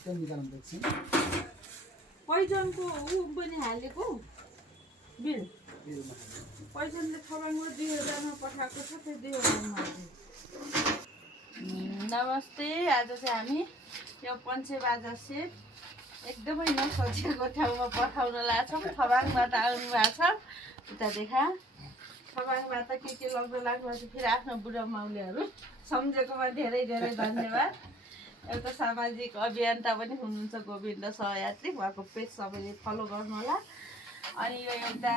त्यो निकाल्नु एकछिन पैजनको ऊ पनि हालेको बिल पैजनले खबरमा 2000 मा पठाएको छ त्यो 2000 मा नमस्ते आज चाहिँ हामी यो पञ्चे बाजा सेट एकदमै नसोचेको ठाउँमा पठाउन लाग्छौँ थबाङबाट आउनु भएको छ उता देखा थबाङबाट के लाग्दो लाग्नु छ फेरि आफ्नो बुढा माउलेहरू सम्झेकोमा धेरै धेरै धन्यवाद एउटा सामाजिक अभियन्ता पनि हुनुहुन्छ गोविन्द सहयात्री उहाँको पेज सबैले फलो गर्नु होला अनि यो एउटा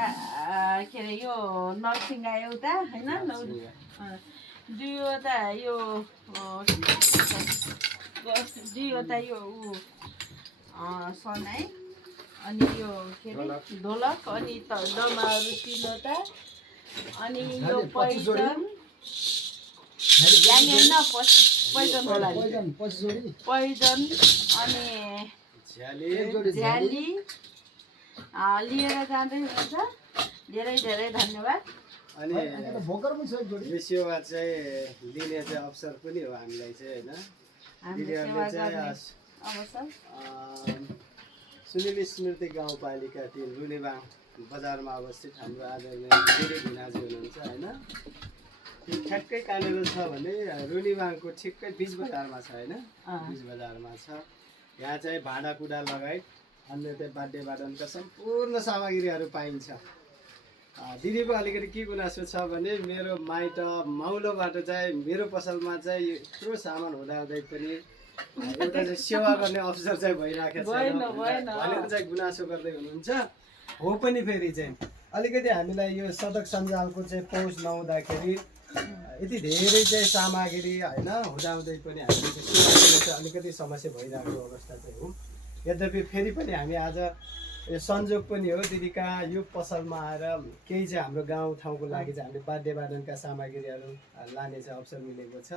के अरे यो नरसिंगा एउटा हैन दुईवटा यो सनाई अनि यो के अरे ढोलक अनि डमाहरू 3वटा अनि यो पैजन पैजन अनि झ्याली लिएर जाँदै हुनुहुन्छ धेरै धेरै धन्यवाद अनि यो सेवा चाहिँ लिने चाहिँ अवसर पनि हो हामीलाई चाहिँ होइन सुनिल स्मृति गाउँपालिका 3 रुनिबाङ बजारमा अवस्थित हाम्रो आदरणीय दिदी भिनाजी हुनुहुन्छ होइन त्यो ठ्याक्कै कहाँनिर छ भने रुनिबाङको ठिक्कै बिच बजारमा छ होइन बिच बजारमा छ यहाँ चाहिँ भाँडाकुँडा लगायत अन्य चाहिँ वाद्य वादनका सम्पूर्ण सामग्रीहरू पाइन्छ दिदीको अलिकति के गुनासो छ भने मेरो माइत माउलोबाट चाहिँ मेरो पसलमा चाहिँ यत्रो सामान हुँदाहुँदै पनि एउटा चाहिँ सेवा गर्ने अवसर चाहिँ भइराखेको छैन भनेर चाहिँ गुनासो गर्दै हुनुहुन्छ हो पनि फेरि चाहिँ अलिकति हामीलाई यो सडक सञ्जालको चाहिँ पहुँच नहुँदाखेरि यति धेरै चाहिँ सामग्री होइन हुँदाहुँदै पनि हामीले सेवा गर्ने चाहिँ अलिकति समस्या भइरहेको अवस्था चाहिँ हो यद्यपि फेरि पनि हामी आज यो संयोग पनि हो दिदीका यो पसलमा आएर केही चाहिँ हाम्रो गाउँठाउँको लागि चाहिँ हामीले वाद्य वादनका सामग्रीहरू लाने चाहिँ अवसर मिलेको छ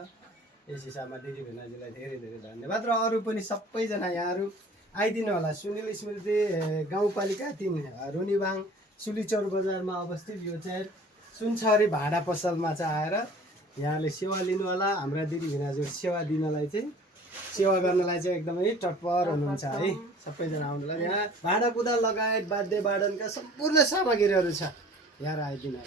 यस हिसाबमा दिदी भिनाजीलाई धेरै धेरै धन्यवाद र अरू पनि सबैजना यहाँहरू आइदिनु होला सुनिल स्मृति गाउँपालिका 3 रुनिबाङ सुलीचौर बजारमा अवस्थित यो चाहिँ सुनछरी भाँडा पसलमा चाहिँ आएर यहाँले सेवा लिनु होला हाम्रा दिदी भिनाजी सेवा दिनलाई चाहिँ सेवा गर्नलाई चाहिँ एकदमै तत्पर हुनुहुन्छ है सबैजना आउनुलाई यहाँ भाँडाकुँडा लगायत वाद्य वादनका सम्पूर्ण सामग्रीहरू छ यहाँ आइदिनु